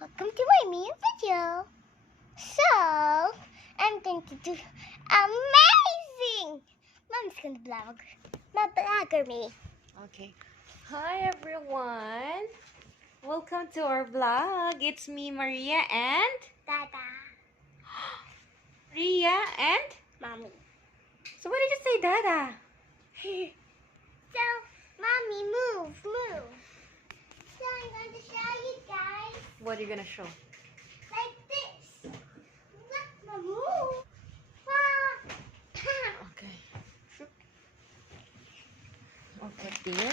Welcome to my new video. So, I'm going to do amazing. Mom's gonna vlog. My vlogger me. Okay. Hi everyone. Welcome to our vlog. It's me, Maria, and Dada. Ria, and Mommy. so what did you say, Dada? So, Mommy, move. So, I'm going to show you guys What are you gonna show? like this. Look, Mom, move. Wow. Okay. Okay, dear.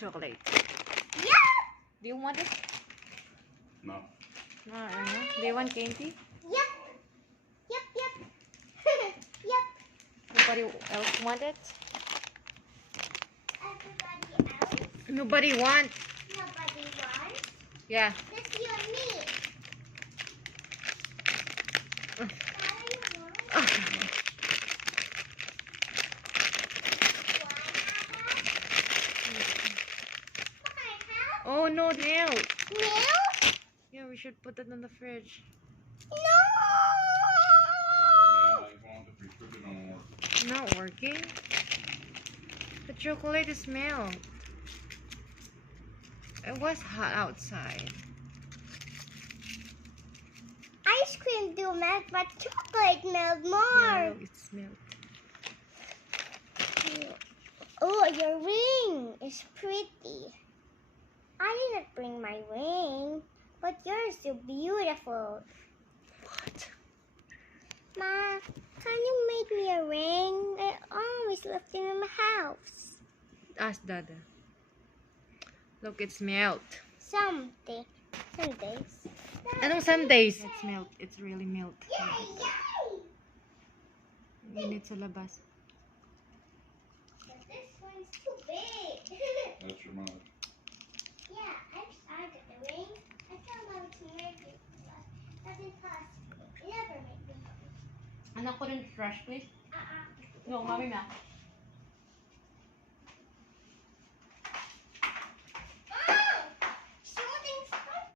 Chocolate. Yeah. Do you want it? No. No. Do you want candy? Yep. Nobody else want it? Everybody else. Nobody want. Nobody wants. Yeah. Just you and me. Mm. Daddy, you want? Oh no, milk. Milk? Yeah, we should put it in the fridge. No! No, it won't. If you put it on work. Not working. The chocolate is melted. It was hot outside. Ice cream do melt, but chocolate melt Yeah, more. look, it's melted. Oh, your ring is pretty. I didn't bring my ring, but yours is so beautiful. What? Ma, can you make me a ring? I always left it in my house. Ask Dada. Look, it's melted. Some days. Anong some days? It's milk. It's really milk. Yay! Init sa labas. But this one's too big. That's your mother. Yeah, I got the ring. I tell Mom to make it, but doesn't cost me. It never make me happy. Anak ko rin fresh, please. Uh-uh. No, mami na.